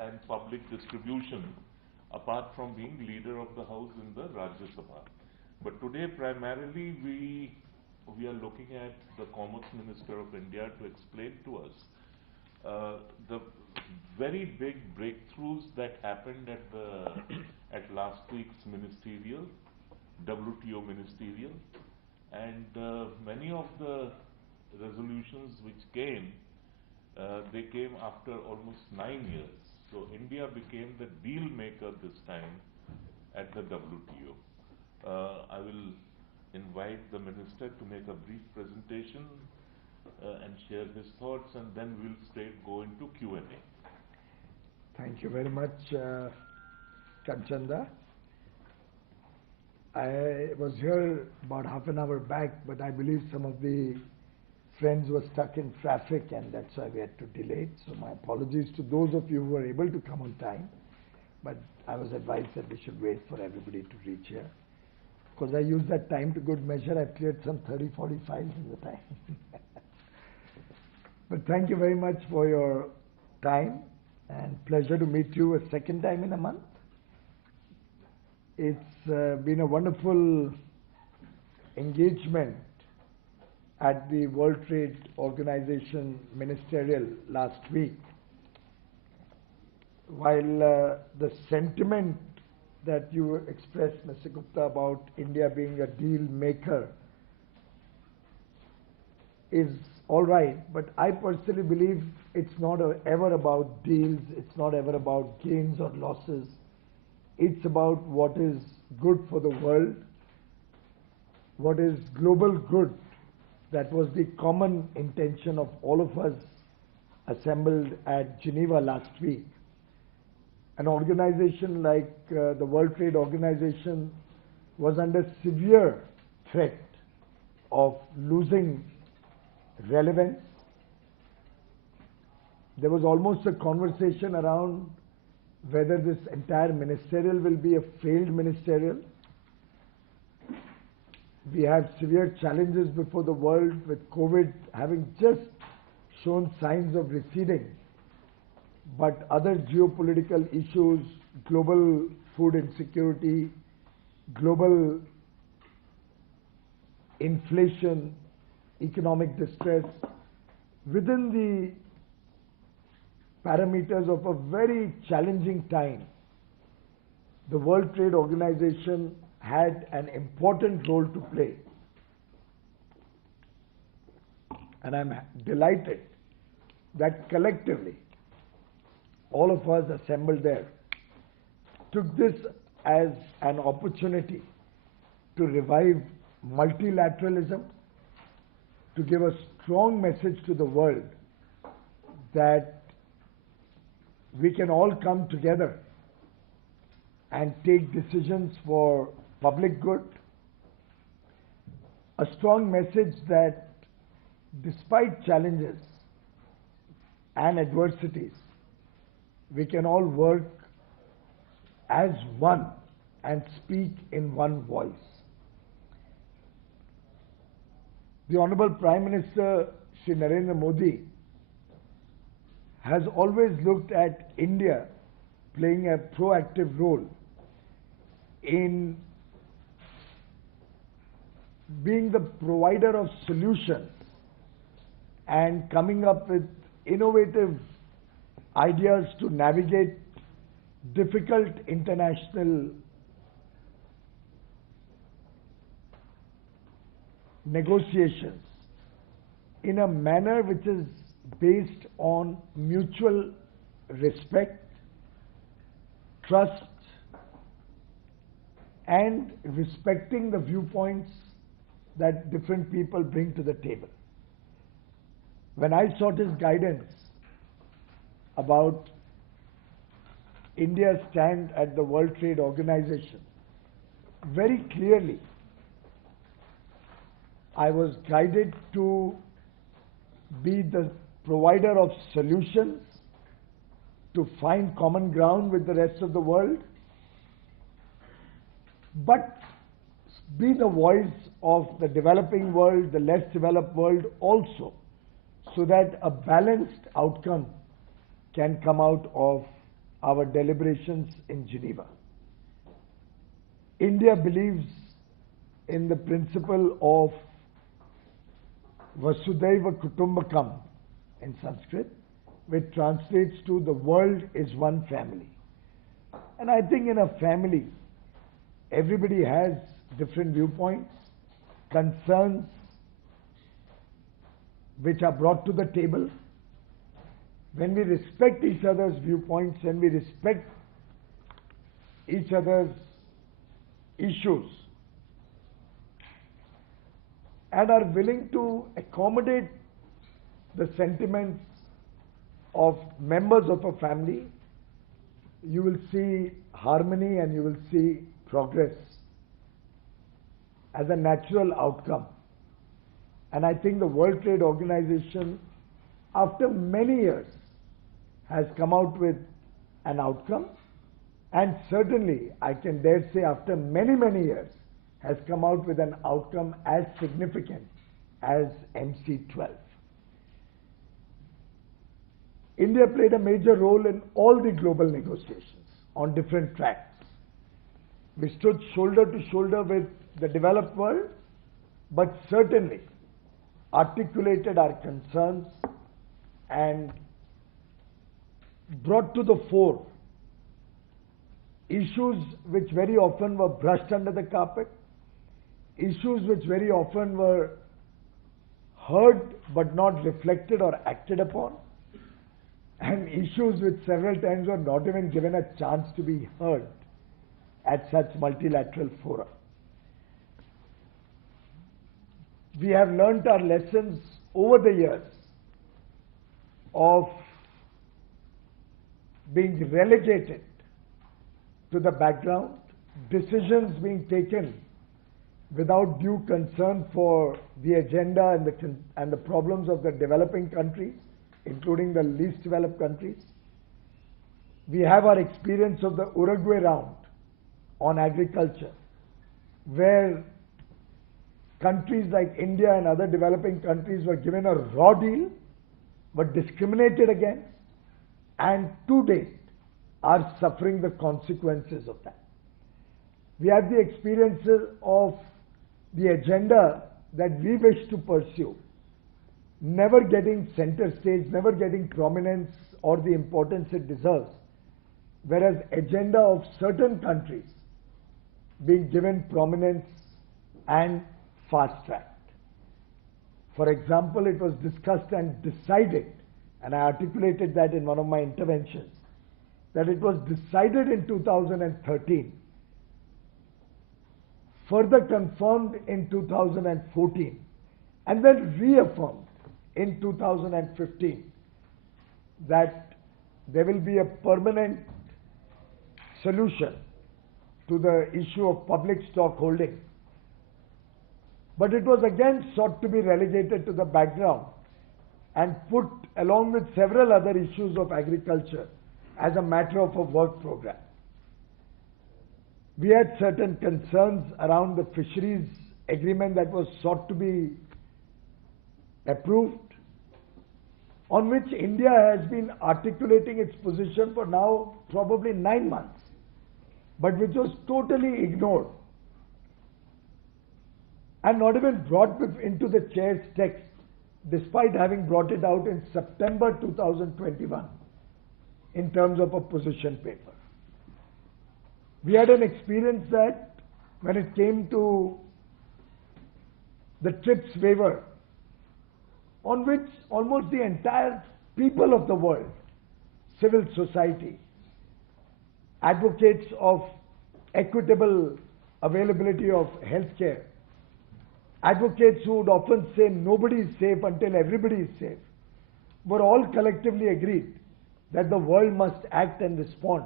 and public distribution, apart from being leader of the house in the Rajya Sabha. But today primarily we are looking at the Commerce Minister of India to explain to us the very big breakthroughs that happened at last week's ministerial, WTO ministerial, and many of the resolutions which came, they came after almost 9 years. So India became the deal maker this time at the WTO. I will invite the Minister to make a brief presentation and share his thoughts, and then we'll straight go into Q&A. Thank you very much, Kanchanda. I was here about half an hour back, but I believe some of the friends were stuck in traffic, and that's why we had to delay it. So my apologies to those of you who were able to come on time, but I was advised that we should wait for everybody to reach here. Because I used that time to good measure, I cleared some 30, 40 files in the time. But thank you very much for your time, and pleasure to meet you a second time in a month. It's been a wonderful engagement at the World Trade Organization Ministerial last week. While the sentiment that you expressed, Mr. Gupta, about India being a deal maker is all right, but I personally believe it's not ever about deals, it's not ever about gains or losses. It's about what is good for the world, what is global good. That was the common intention of all of us assembled at Geneva last week. An organization like the World Trade Organization was under severe threat of losing relevance. There was almost a conversation around whether this entire ministerial will be a failed ministerial. We have severe challenges before the world, with COVID having just shown signs of receding. But other geopolitical issues, global food insecurity, global inflation, economic distress, within the parameters of a very challenging time, the World Trade Organization had an important role to play. And I'm delighted that collectively, all of us assembled there took this as an opportunity to revive multilateralism, to give a strong message to the world that we can all come together and take decisions for public good. A strong message that despite challenges and adversities, we can all work as one and speak in one voice. The Honorable Prime Minister Shri Narendra Modi has always looked at India playing a proactive role in being the provider of solutions and coming up with innovative ideas to navigate difficult international negotiations in a manner which is based on mutual respect, trust, and respecting the viewpoints that different people bring to the table. When I sought his guidance about India's stand at the World Trade Organization, very clearly I was guided to be the provider of solutions, to find common ground with the rest of the world, but be the voice of the developing world, the less developed world also, so that a balanced outcome can come out of our deliberations in Geneva. India believes in the principle of Vasudhaiva Kutumbakam in Sanskrit, which translates to the world is one family. And I think in a family, everybody has different viewpoints, concerns which are brought to the table. When we respect each other's viewpoints, when we respect each other's issues, and are willing to accommodate the sentiments of members of a family, you will see harmony and you will see progress as a natural outcome. And I think the World Trade Organization, after many years, has come out with an outcome, and certainly, I can dare say, after many, many years, has come out with an outcome as significant as MC12. India played a major role in all the global negotiations on different tracks. We stood shoulder to shoulder with the developed world, but certainly articulated our concerns and brought to the fore issues which very often were brushed under the carpet, issues which very often were heard but not reflected or acted upon, and issues which several times were not even given a chance to be heard at such multilateral fora. We have learnt our lessons over the years of being relegated to the background, decisions being taken without due concern for the agenda and the problems of the developing countries, including the least developed countries. We have our experience of the Uruguay round on agriculture, where countries like India and other developing countries were given a raw deal, but discriminated against, and to date are suffering the consequences of that. We have the experiences of the agenda that we wish to pursue, never getting center stage, never getting prominence or the importance it deserves, whereas agenda of certain countries being given prominence and fast-tracked. For example, it was discussed and decided, and I articulated that in one of my interventions, that it was decided in 2013, further confirmed in 2014, and then reaffirmed in 2015 that there will be a permanent solution to the issue of public stock holding. But it was again sought to be relegated to the background and put along with several other issues of agriculture as a matter of a work program. We had certain concerns around the fisheries agreement that was sought to be approved, on which India has been articulating its position for now probably 9 months, but which was totally ignored and not even brought into the chair's text, despite having brought it out in September 2021 in terms of a position paper. We had an experience that when it came to the TRIPS waiver, on which almost the entire people of the world, civil society, advocates of equitable availability of healthcare, advocates who would often say nobody is safe until everybody is safe, were all collectively agreed that the world must act and respond,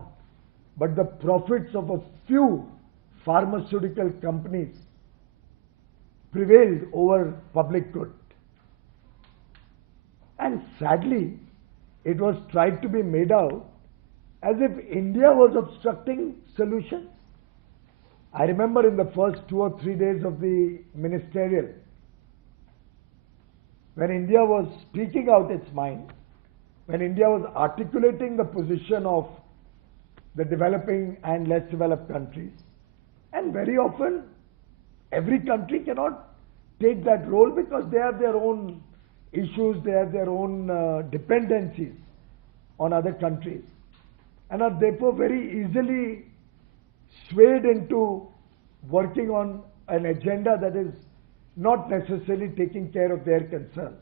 but the profits of a few pharmaceutical companies prevailed over public good. And sadly, it was tried to be made out as if India was obstructing solutions. I remember in the first 2 or 3 days of the ministerial, when India was speaking out its mind, when India was articulating the position of the developing and less developed countries. And very often, every country cannot take that role because they have their own issues, they have their own dependencies on other countries, and are therefore very easily swayed into working on an agenda that is not necessarily taking care of their concerns.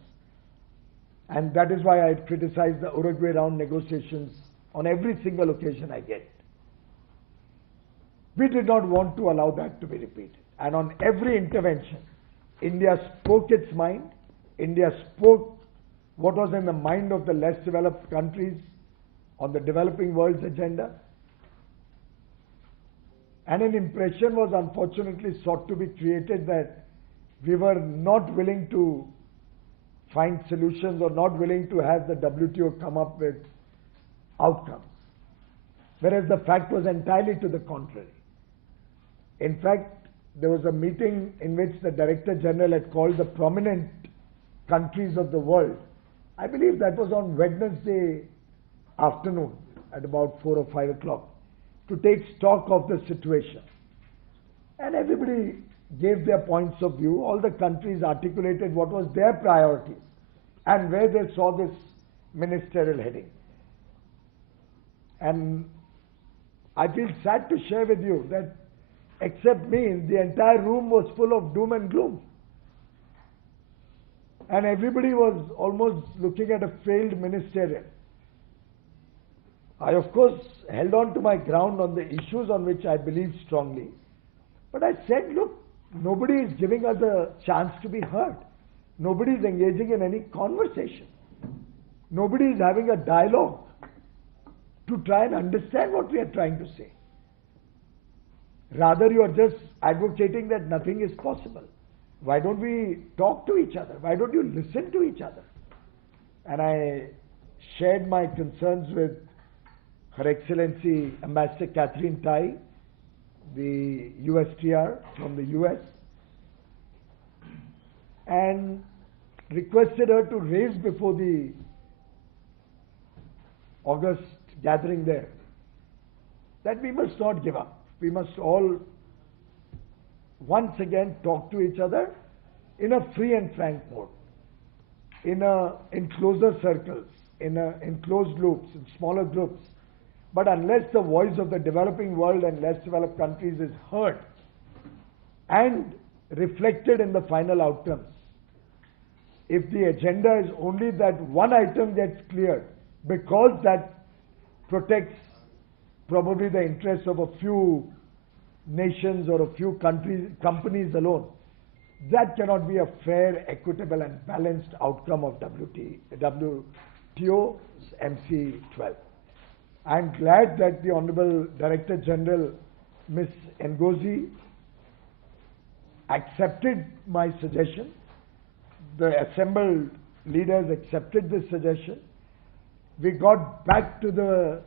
And that is why I criticize the Uruguay round negotiations on every single occasion I get. We did not want to allow that to be repeated. And on every intervention, India spoke its mind. India spoke what was in the mind of the less developed countries on the developing world's agenda. And an impression was unfortunately sought to be created that we were not willing to find solutions or not willing to have the WTO come up with outcomes. Whereas the fact was entirely to the contrary. In fact, there was a meeting in which the Director General had called the prominent countries of the world. I believe that was on Wednesday afternoon at about 4 or 5 o'clock, to take stock of the situation. And everybody gave their points of view. All the countries articulated what was their priorities and where they saw this ministerial heading. And I feel sad to share with you that except me, the entire room was full of doom and gloom. And everybody was almost looking at a failed ministerial. I, of course, held on to my ground on the issues on which I believe strongly. But I said, look, nobody is giving us a chance to be heard. Nobody is engaging in any conversation. Nobody is having a dialogue to try and understand what we are trying to say. Rather, you are just advocating that nothing is possible. Why don't we talk to each other? Why don't you listen to each other? And I shared my concerns with Her Excellency Ambassador Catherine Tai, the USTR from the US, and requested her to raise before the August gathering there that we must not give up. We must all once again talk to each other in a free and frank mode, in closer circles, in closed loops, in smaller groups. But unless the voice of the developing world and less developed countries is heard and reflected in the final outcomes, if the agenda is only that one item gets cleared because that protects probably the interests of a few nations or a few companies alone, that cannot be a fair, equitable and balanced outcome of WTO's MC12. I am glad that the Honorable Director General, Ms. Ngozi, accepted my suggestion. The assembled leaders accepted this suggestion. We got back to the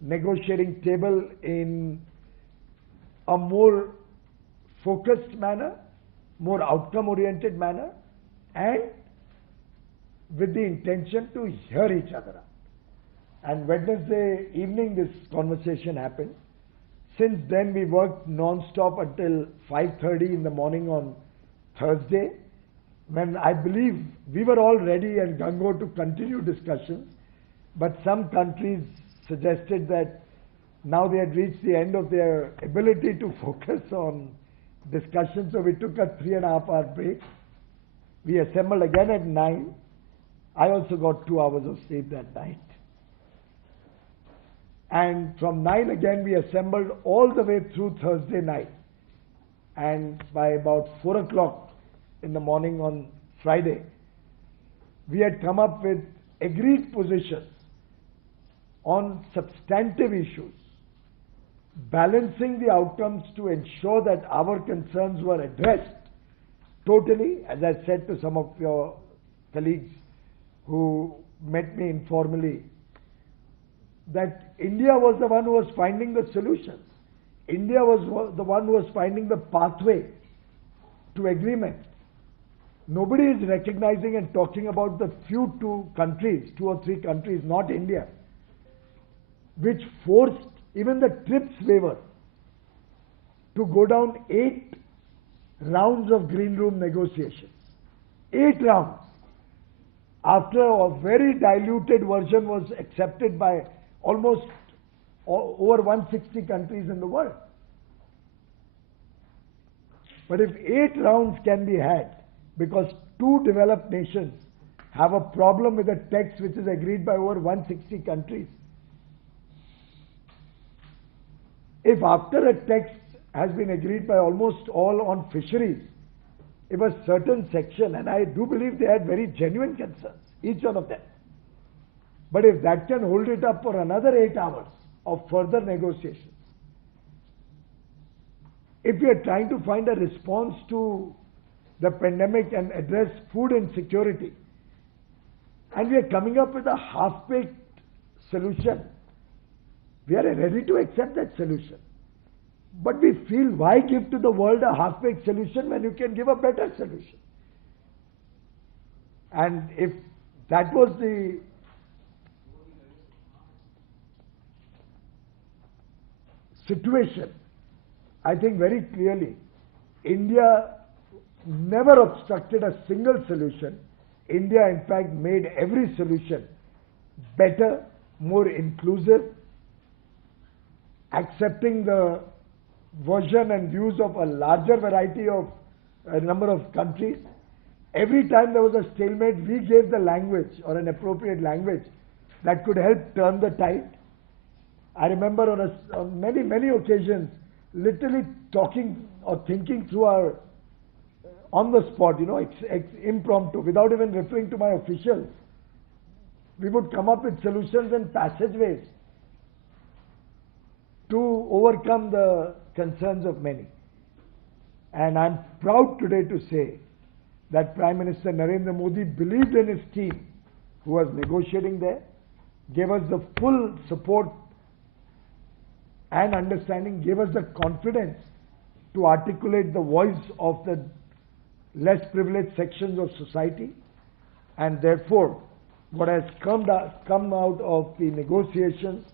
negotiating table in a more focused manner, more outcome-oriented manner, and with the intention to hear each other out. And Wednesday evening this conversation happened. Since then we worked non-stop until 5:30 in the morning on Thursday, when I believe we were all ready and gung-ho to continue discussions, but some countries suggested that now they had reached the end of their ability to focus on discussion, so we took a 3.5-hour break. We assembled again at 9. I also got 2 hours of sleep that night. And from 9 again we assembled all the way through Thursday night. And by about 4 o'clock in the morning on Friday, we had come up with agreed positions on substantive issues, balancing the outcomes to ensure that our concerns were addressed totally, as I said to some of your colleagues who met me informally, that India was the one who was finding the solutions. India was the one who was finding the pathway to agreement. Nobody is recognizing and talking about the two or three countries, not India, which forced even the TRIPS waiver, to go down 8 rounds of green room negotiations. 8 rounds. After a very diluted version was accepted by almost over 160 countries in the world. But if 8 rounds can be had, because 2 developed nations have a problem with a text which is agreed by over 160 countries, if after a text has been agreed by almost all on fisheries, if a certain section, and I do believe they had very genuine concerns, each one of them, but if that can hold it up for another 8 hours of further negotiations, if we are trying to find a response to the pandemic and address food insecurity, and we are coming up with a half-baked solution, we are ready to accept that solution. But we feel, why give to the world a half-baked solution when you can give a better solution? And if that was the situation, I think very clearly, India never obstructed a single solution. India, in fact, made every solution better, more inclusive, accepting the version and views of a larger variety of a number of countries. Every time there was a stalemate, we gave the language or an appropriate language that could help turn the tide. I remember on many occasions, literally talking or thinking through our on the spot, impromptu, without even referring to my officials. We would come up with solutions and passageways to overcome the concerns of many. And I'm proud today to say that Prime Minister Narendra Modi believed in his team who was negotiating there, gave us the full support and understanding, gave us the confidence to articulate the voice of the less privileged sections of society, and therefore what has come out of the negotiations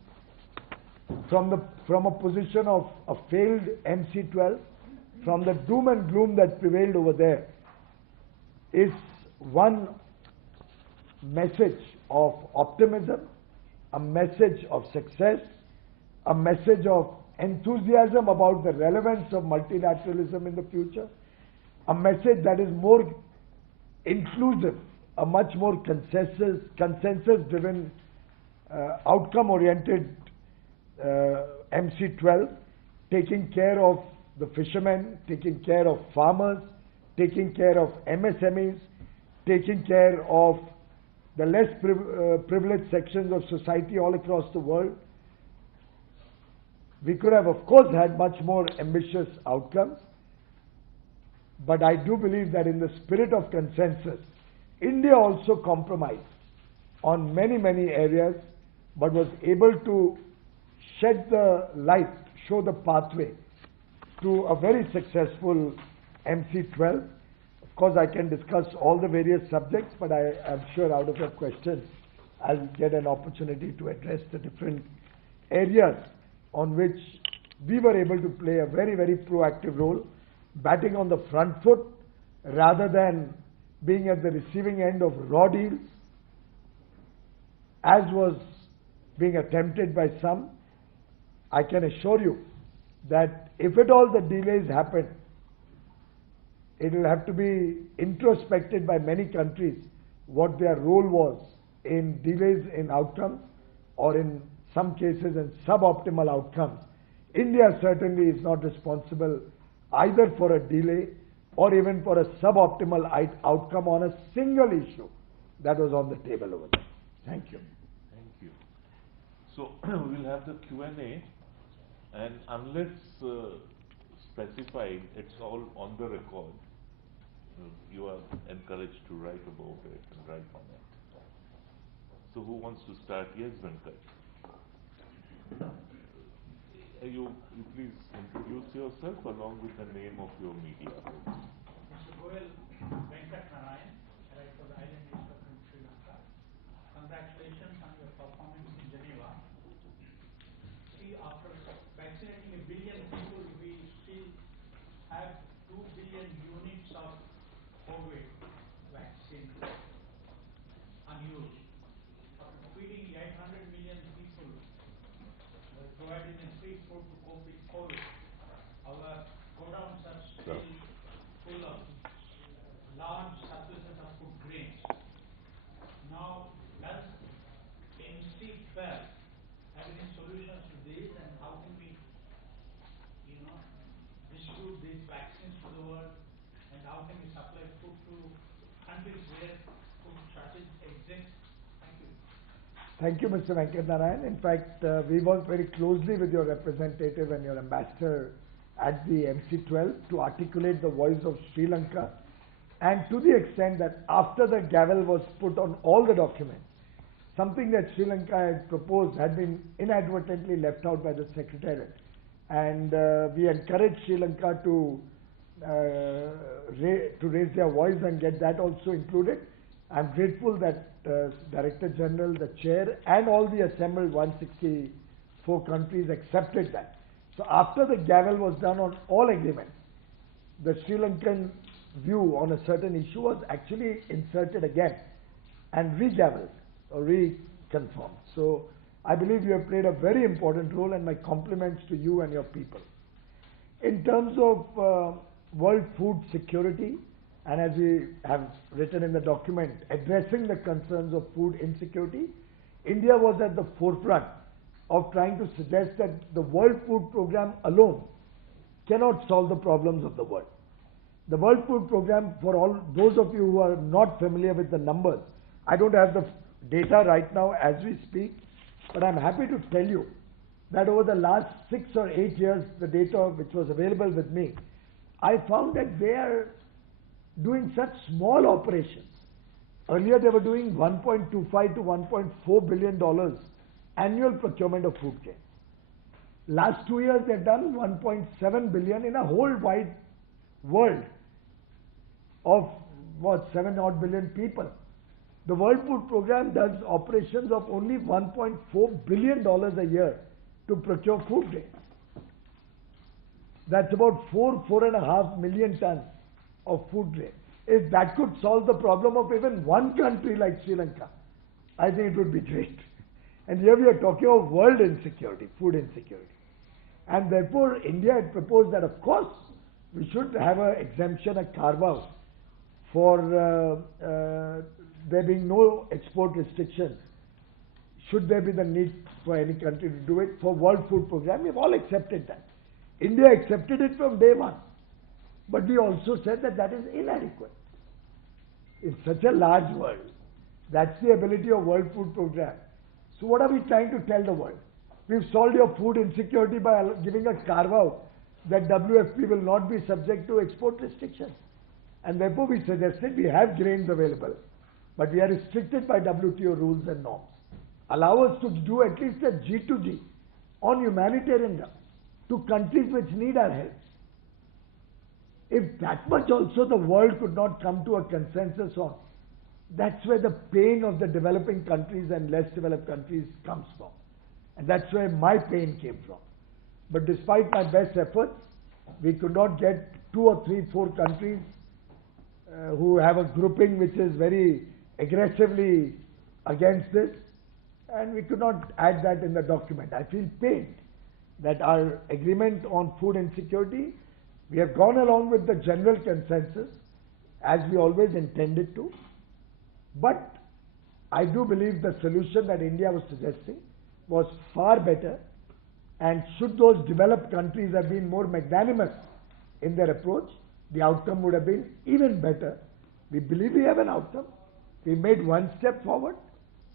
from a position of a failed MC-12, from the doom and gloom that prevailed over there, is one message of optimism, a message of success, a message of enthusiasm about the relevance of multilateralism in the future, a message that is more inclusive, a much more consensus-driven, outcome-oriented MC-12, taking care of the fishermen, taking care of farmers, taking care of MSMEs, taking care of the less privileged sections of society all across the world. We could have, of course, had much more ambitious outcomes, but I do believe that in the spirit of consensus, India also compromised on many areas, but was able to shed the light, show the pathway to a very successful MC-12. Of course, I can discuss all the various subjects, but I am sure out of your questions, I'll get an opportunity to address the different areas on which we were able to play a very proactive role, batting on the front foot rather than being at the receiving end of raw deals, as was being attempted by some. I can assure you that if at all the delays happen, it will have to be introspected by many countries what their role was in delays in outcomes, or in some cases in suboptimal outcomes. India certainly is not responsible either for a delay or even for a suboptimal outcome on a single issue that was on the table over there. Thank you. Thank you. So we'll have the Q&A, and unless specified, it's all on the record. You are encouraged to write about it and write on it. So who wants to start? Yes, Venkat. You please introduce yourself along with the name of your media. Mr. Goyal, Venkat Narayan, right for the island nation of Sri Lanka. Congratulations on your performance in Geneva. See, after have 2 billion units of COVID vaccine unused. After feeding 800 million people, providing them free food to cope with COVID, our godowns are still full of large surpluses of food grains. Now, does MC12 have any solutions to this, and how can we, distribute these vaccines to the world, and how can we supply food to countries where food shortage exists? Thank you. Thank you, Mr. Venkatnarayan. In fact, we worked very closely with your representative and your ambassador at the MC12 to articulate the voice of Sri Lanka, and to the extent that after the gavel was put on all the documents, something that Sri Lanka had proposed had been inadvertently left out by the Secretariat. And we encouraged Sri Lanka to raise their voice and get that also included. I'm grateful that Director General, the Chair, and all the assembled 164 countries accepted that. So after the gavel was done on all agreements, the Sri Lankan view on a certain issue was actually inserted again and re-gavelled or reconfirmed. So I believe you have played a very important role, and my compliments to you and your people. In terms of world food security, and as we have written in the document, addressing the concerns of food insecurity, India was at the forefront of trying to suggest that the World Food Program alone cannot solve the problems of the world. The World Food Program, for all those of you who are not familiar with the numbers, I don't have the data right now as we speak, but I'm happy to tell you that over the last 6 or 8 years, the data which was available with me, I found that they are doing such small operations. Earlier they were doing $1.25 to $1.4 billion annual procurement of food grains. Last 2 years they've done 1.7 billion in a whole wide world of 7 odd billion people. The World Food Program does operations of only $1.4 billion a year to procure food grains. That's about 4.5 million tons of food grain. If that could solve the problem of even one country like Sri Lanka, I think it would be great. And here we are talking of world insecurity, food insecurity. And therefore, India had proposed that, of course, we should have an exemption, a carve-out for there being no export restrictions. Should there be the need for any country to do it for World Food Program, we've all accepted that. India accepted it from day one. But we also said that that is inadequate. In such a large world, that's the ability of World Food Program. So what are we trying to tell the world? We've solved your food insecurity by giving a carve-out that WFP will not be subject to export restrictions. And therefore we suggested we have grains available, but we are restricted by WTO rules and norms. Allow us to do at least a G2G on humanitarian grounds to countries which need our help. If that much also the world could not come to a consensus on, that's where the pain of the developing countries and less developed countries comes from. And that's where my pain came from. But despite my best efforts, we could not get 2 or 3, 4 countries who have a grouping which is very aggressively against this, and we could not add that in the document. I feel pained that our agreement on food insecurity, we have gone along with the general consensus as we always intended to, but I do believe the solution that India was suggesting was far better, and should those developed countries have been more magnanimous in their approach, the outcome would have been even better. We believe we have an outcome. We made one step forward,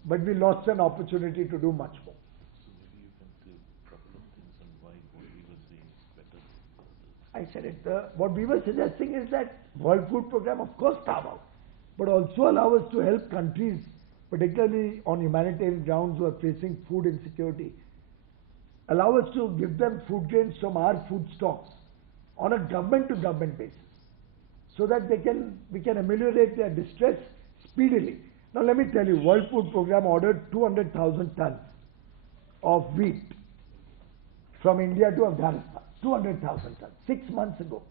but we lost an opportunity to do much more. So maybe you can say a couple of things on why what we were saying is better than others. I said it. What we were suggesting is that World Food Program, of course, carve out, but also allow us to help countries, particularly on humanitarian grounds, who are facing food insecurity. Allow us to give them food grains from our food stocks on a government-to-government basis, so that we can ameliorate their distress speedily. Now let me tell you, World Food Program ordered 200,000 tons of wheat from India to Afghanistan. 200,000 tons, 6 months ago.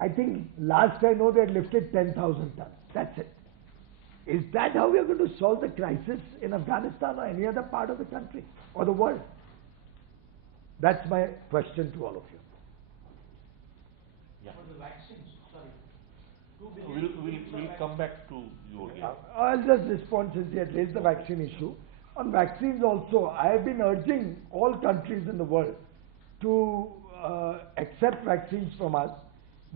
I think last I know they had lifted 10,000 tons. That's it. Is that how we are going to solve the crisis in Afghanistan or any other part of the country or the world? That's my question to all of you. Yeah. For the vaccines, sorry. 2 billion We'll come back to you again. I'll just respond since you had raised the vaccine issue. On vaccines also, I have been urging all countries in the world to accept vaccines from us.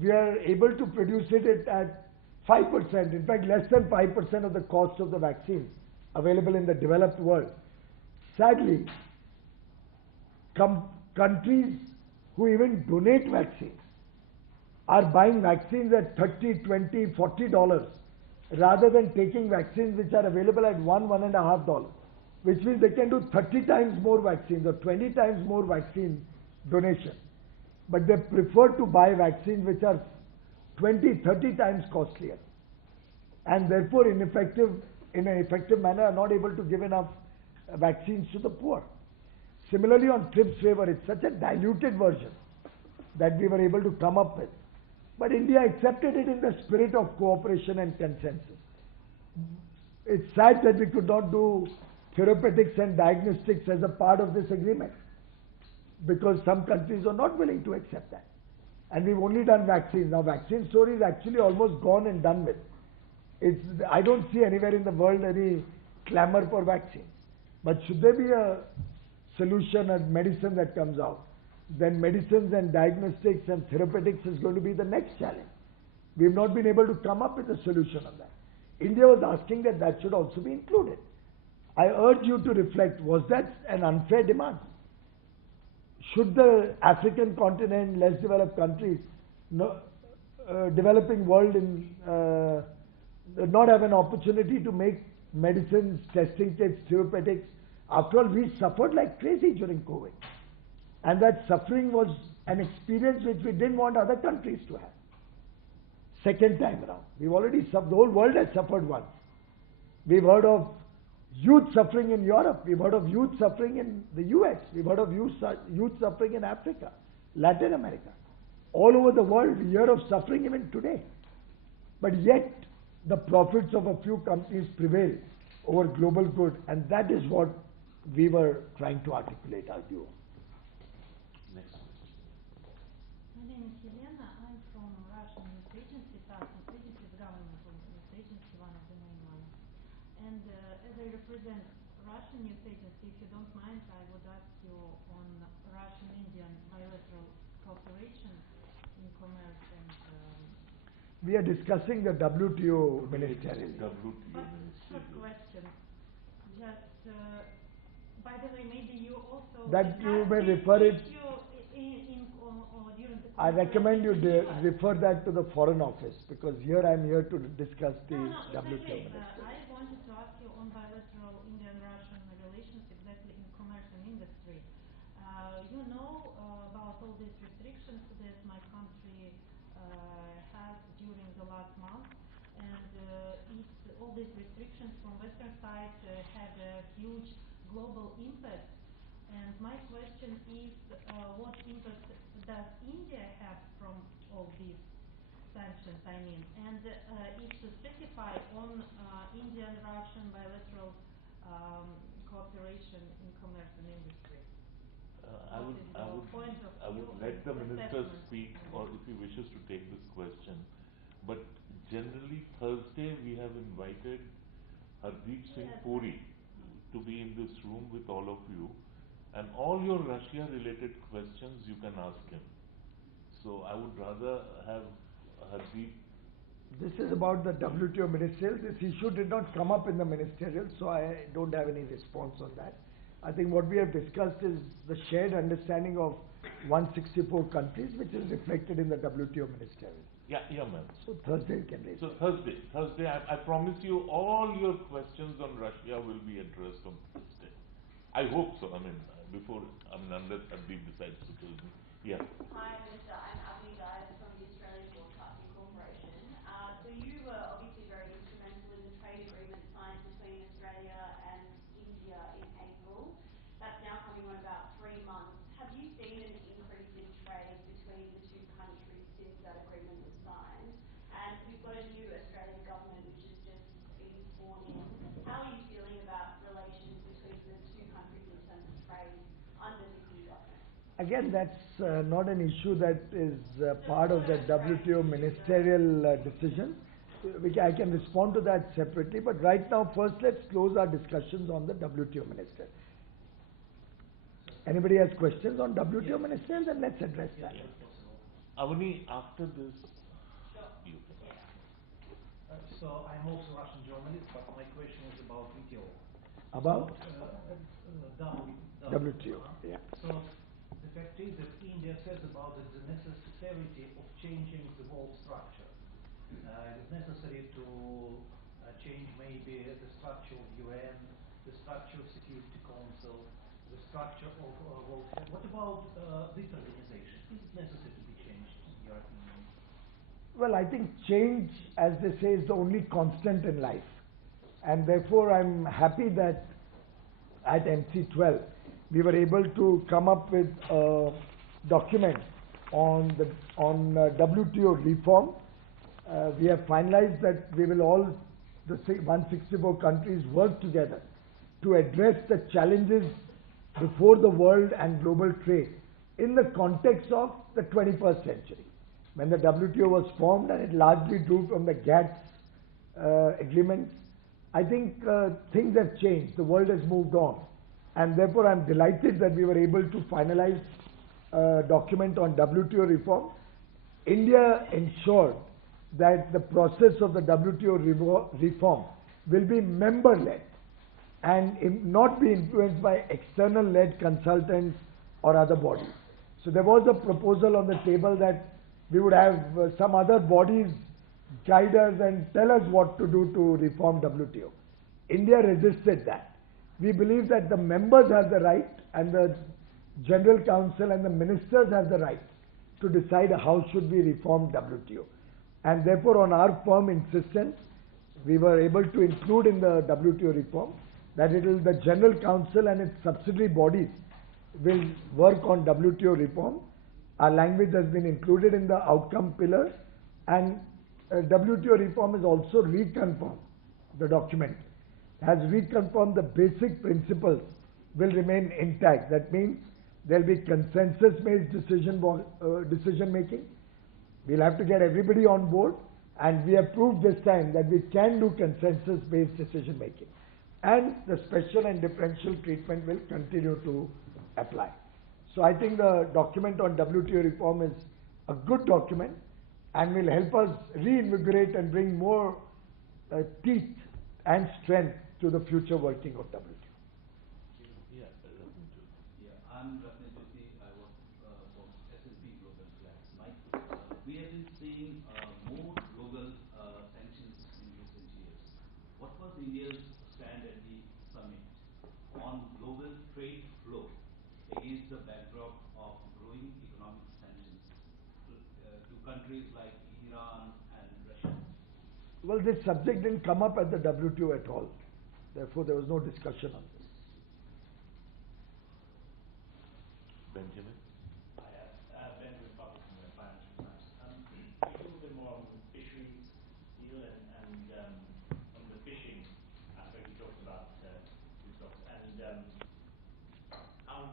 We are able to produce it at 5%, in fact less than 5% of the cost of the vaccine available in the developed world. Sadly, countries who even donate vaccines are buying vaccines at $30, $20, $40 rather than taking vaccines which are available at $1.5, which means they can do 30 times more vaccines or 20 times more vaccine donation. But they prefer to buy vaccines which are 20, 30 times costlier and therefore in an effective manner are not able to give enough vaccines to the poor. Similarly on TRIPS waiver, it's such a diluted version that we were able to come up with. But India accepted it in the spirit of cooperation and consensus. It's sad that we could not do therapeutics and diagnostics as a part of this agreement because some countries are not willing to accept that. And we've only done vaccines. Now vaccine story is actually almost gone and done with. I don't see anywhere in the world any clamor for vaccines. But should there be a solution, a medicine that comes out, then medicines and diagnostics and therapeutics is going to be the next challenge. We've not been able to come up with a solution on that. India was asking that that should also be included. I urge you to reflect, was that an unfair demand? Should the African continent, less developed countries, developing world not have an opportunity to make medicines, testing kits, therapeutics? After all, we suffered like crazy during COVID. And that suffering was an experience which we didn't want other countries to have. Second time around. We've already suffered, the whole world has suffered once. We've heard of youth suffering in Europe. We've heard of youth suffering in the US. We've heard of youth suffering in Africa, Latin America. All over the world, we hear of suffering even today. But yet, the profits of a few companies prevail over global good, and that is what we were trying to articulate our view on. Next. My name is Helena. I'm from Russian news agency, TASS news agency, the governmental news agency, one of the main ones. And as I represent Russian news agency, if you don't mind, I would ask you on Russian-Indian bilateral cooperation in commerce and... We are discussing the WTO ministerial. Short question. Just, by the way, maybe you also... That you may refer it... I recommend you refer that to the Foreign Office because here I am here to discuss the WTO ministerial. I wanted to ask you on bilateral Indian-Russian relations exactly in commerce and industry. You know about all these restrictions that my country has during the last month, and all these restrictions from Western side had a huge global impact. And my question is, what impact does India have from all these sanctions, I mean? And if to specify on Indian-Russian bilateral cooperation in commerce and industry. I would let the minister speak, or if he wishes to take this question. But generally, Thursday we have invited Hardeep Singh Puri to be in this room with all of you, and all your Russia-related questions you can ask him. So I would rather have Hardeep. This is about the WTO ministerial. This issue did not come up in the ministerial, so I don't have any response on that. I think what we have discussed is the shared understanding of 164 countries, which is reflected in the WTO ministerial. Yeah, ma'am. So Thursday you can raise. So Thursday, I promise you all your questions on Russia will be addressed on Thursday. I hope so. I mean, unless Hardeep decides to tell me. Yeah. Hi, Minister. I'm Abby Guys from the Australian Broadcasting Corporation. So you were obviously very instrumental in the trade agreement signed between Australia and India in April. That's now coming on about 3 months. Have you seen an increase in trade between the two countries since that agreement was signed. And we've got a new Australian government which has just been sworn in. How are you feeling about relations between the two countries in terms of trade under this new government? Again, that's not an issue that is part of the WTO ministerial decision. I can respond to that separately, but right now, first let's close our discussions on the WTO minister. Anybody has questions on WTO minister? Then let's address that. Avani, after this, you. So I'm also Russian journalist, but my question is about WTO. About? WTO. Yeah. So the fact is that India says about the necessity of changing the world structure. It is necessary to change maybe the structure of UN, the structure of Security Council, the structure of World Health. What about this organization? Is it necessary to be changed, in your opinion? Well, I think change, as they say, is the only constant in life. And therefore, I'm happy that at MC12, we were able to come up with a document on WTO reform. We have finalized that we will all, the 164 countries, work together to address the challenges before the world and global trade in the context of the 21st century. When the WTO was formed and it largely drew from the Govt agreements, I think things have changed. The world has moved on. And therefore, I'm delighted that we were able to finalize a document on WTO reform. India ensured that the process of the WTO reform will be member-led and not be influenced by external-led consultants or other bodies. So there was a proposal on the table that we would have some other bodies guide us and tell us what to do to reform WTO. India resisted that. We believe that the members have the right and the General Council and the ministers have the right to decide how should we reform WTO. And therefore, on our firm insistence, we were able to include in the WTO reform that the General Council and its subsidiary bodies will work on WTO reform. Our language has been included in the outcome pillar, and WTO reform is also reconfirmed. The document has reconfirmed the basic principles will remain intact. That means there will be consensus-based decision making. We'll have to get everybody on board, and we have proved this time that we can do consensus-based decision making. And the special and differential treatment will continue to apply. So I think the document on WTO reform is a good document and will help us reinvigorate and bring more teeth and strength to the future working of WTO. Yeah, I'm Ratnajyoti. I work for S&P Global Platts. We have been seeing more global sanctions in recent years. What was India's stand at the summit on global trade flow against the backdrop of growing economic sanctions to countries like Iran and Russia? Well, this subject didn't come up at the WTO at all. Therefore, there was no discussion on this. Benjamin? Benjamin Butler from the Financial Times. Can you talk a bit more on the fisheries deal and on the fishing aspect you talked about, Christoph, and how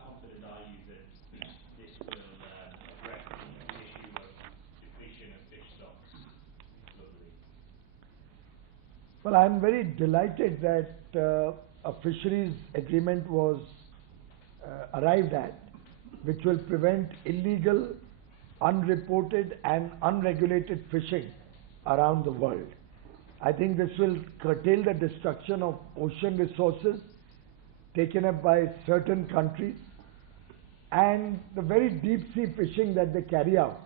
confident are you that this will address the issue of depletion of fish stocks globally? Well, I'm very delighted that a fisheries agreement was arrived at, which will prevent illegal, unreported and unregulated fishing around the world. I think this will curtail the destruction of ocean resources taken up by certain countries and the very deep sea fishing that they carry out,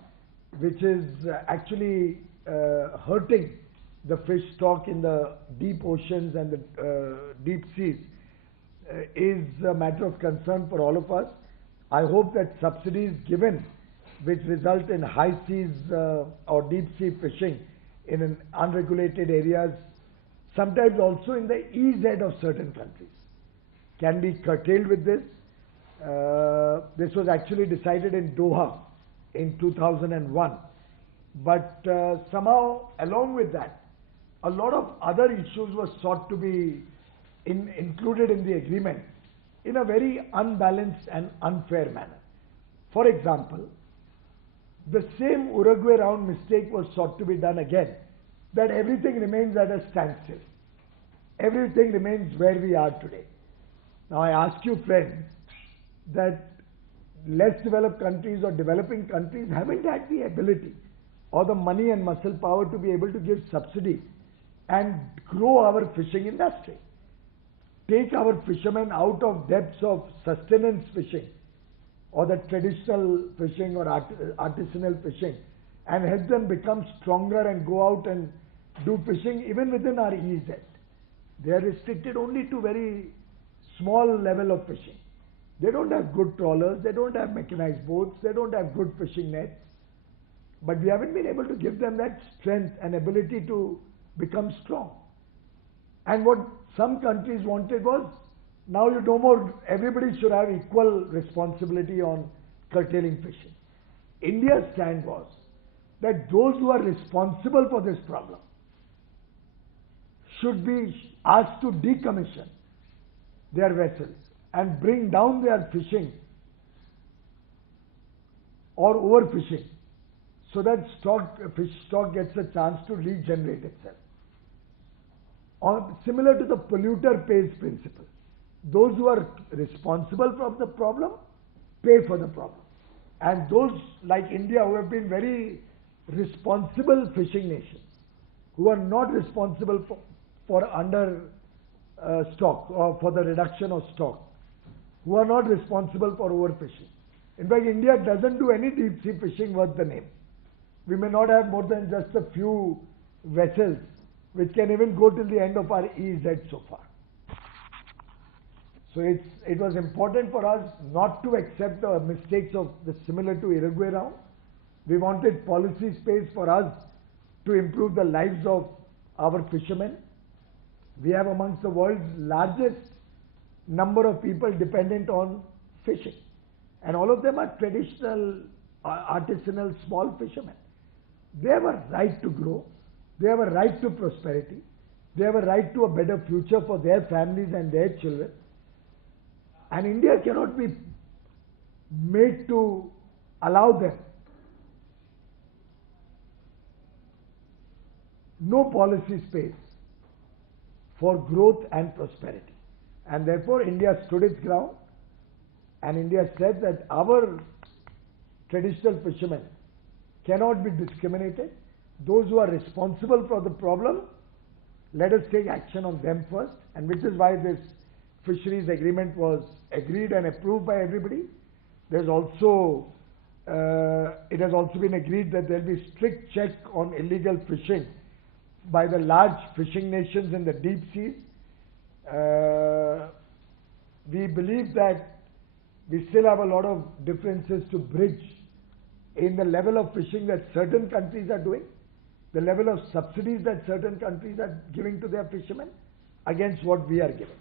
which is actually hurting the fish stock in the deep oceans and the deep seas, is a matter of concern for all of us. I hope that subsidies given which result in high seas or deep sea fishing in unregulated areas, sometimes also in the EZ of certain countries, can be curtailed with this. This was actually decided in Doha in 2001. But somehow, along with that, a lot of other issues were sought to be included in the agreement in a very unbalanced and unfair manner. For example, the same Uruguay round mistake was sought to be done again, that everything remains at a standstill. Everything remains where we are today. Now I ask you friends, that less developed countries or developing countries haven't had the ability or the money and muscle power to be able to give subsidy and grow our fishing industry. Take our fishermen out of depths of sustenance fishing or the traditional fishing or artisanal fishing and help them become stronger and go out and do fishing even within our EEZ. They are restricted only to very small level of fishing. They don't have good trawlers, they don't have mechanized boats, they don't have good fishing nets. But we haven't been able to give them that strength and ability to become strong. And what some countries wanted was, now you no more, everybody should have equal responsibility on curtailing fishing. India's stand was that those who are responsible for this problem should be asked to decommission their vessels and bring down their fishing or overfishing so that fish stock gets a chance to regenerate itself. Similar to the polluter pays principle. Those who are responsible for the problem pay for the problem. And those like India who have been very responsible fishing nations, who are not responsible for under stock or for the reduction of stock, who are not responsible for overfishing. In fact, India doesn't do any deep sea fishing worth the name. We may not have more than just a few vessels which can even go till the end of our EEZ so far. So it was important for us not to accept the mistakes of the similar to Uruguay round. We wanted policy space for us to improve the lives of our fishermen. We have amongst the world's largest number of people dependent on fishing. And all of them are traditional, artisanal, small fishermen. They have a right to grow. They have a right to prosperity. They have a right to a better future for their families and their children. And India cannot be made to allow them. No policy space for growth and prosperity. And therefore India stood its ground and India said that our traditional fishermen cannot be discriminated. Those who are responsible for the problem, let us take action on them first, and which is why this fisheries agreement was agreed and approved by everybody. There's also, it has also been agreed that there will be strict check on illegal fishing by the large fishing nations in the deep seas. We believe that we still have a lot of differences to bridge in the level of fishing that certain countries are doing, the level of subsidies that certain countries are giving to their fishermen against what we are giving.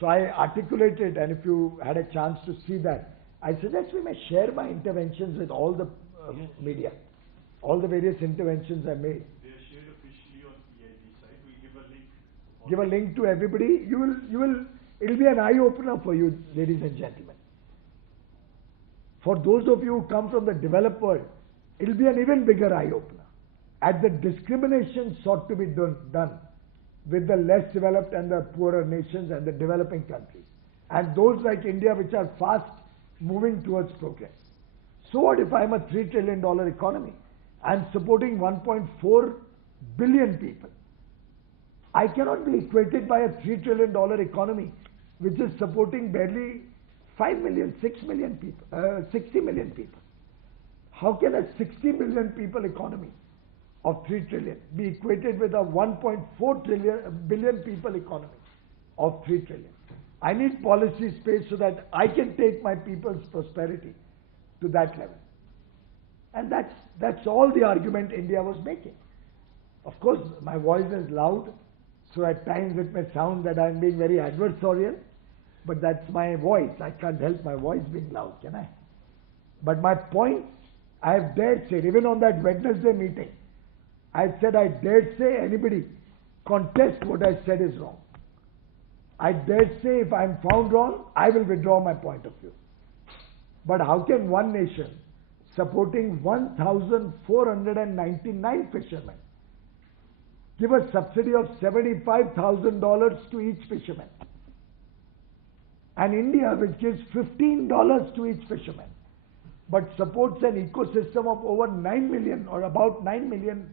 So I articulated, and if you had a chance to see that, I suggest we may share my interventions with all the media, all the various interventions I made. They are shared officially on PIB site. We give a link. Give a link to everybody. It'll be an eye-opener for you, ladies and gentlemen. For those of you who come from the developed world, it'll be an even bigger eye-opener at the discrimination sought to be done with the less developed and the poorer nations and the developing countries, and those like India which are fast moving towards progress. So what if I'm a $3 trillion economy? I'm supporting 1.4 billion people. I cannot be equated by a $3 trillion economy which is supporting barely 5 million, 6 million people, 60 million people. How can a 60 million people economy of 3 trillion be equated with a 1.4 billion people economy of 3 trillion? I need policy space so that I can take my people's prosperity to that level. And that's all the argument India was making. Of course, my voice is loud, so at times it may sound that I'm being very adversarial, but that's my voice. I can't help my voice being loud, can I? But my points I have dared say, even on that Wednesday meeting, I said I dared say anybody contest what I said is wrong. I dared say if I am found wrong, I will withdraw my point of view. But how can one nation supporting 1,499 fishermen give a subsidy of $75,000 to each fisherman? And India, which gives $15 to each fisherman, but supports an ecosystem of over 9 million or about 9 million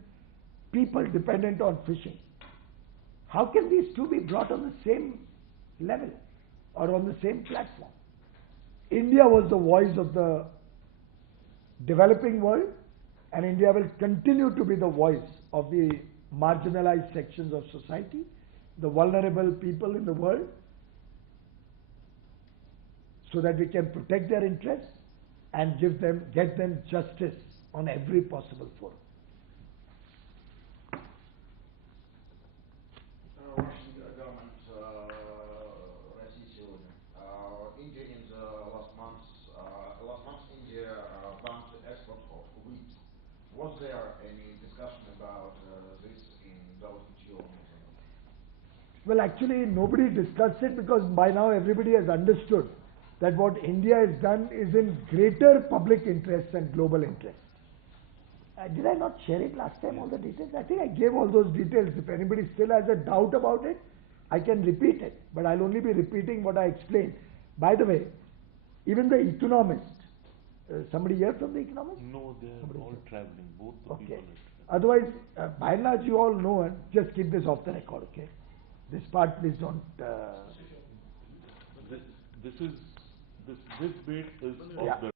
people dependent on fishing. How can these two be brought on the same level or on the same platform? India was the voice of the developing world, and India will continue to be the voice of the marginalized sections of society, the vulnerable people in the world, so that we can protect their interests and get them justice on every possible forum. Russian government России сегодня. India in the last month India banned the export of wheat. Was there any discussion about this in WTO meeting? Well, actually, nobody discussed it because by now everybody has understood that what India has done is in greater public interest and global interest. Did I not share it last time, all the details? I think I gave all those details. If anybody still has a doubt about it, I can repeat it, but I'll only be repeating what I explained. By the way, even the Economist, somebody here from the Economist? No, they are all traveling, both the Okay. people are traveling. Otherwise, by and large, you all know, and just keep this off the record, okay? This part, please don't. This bit is Yeah. off the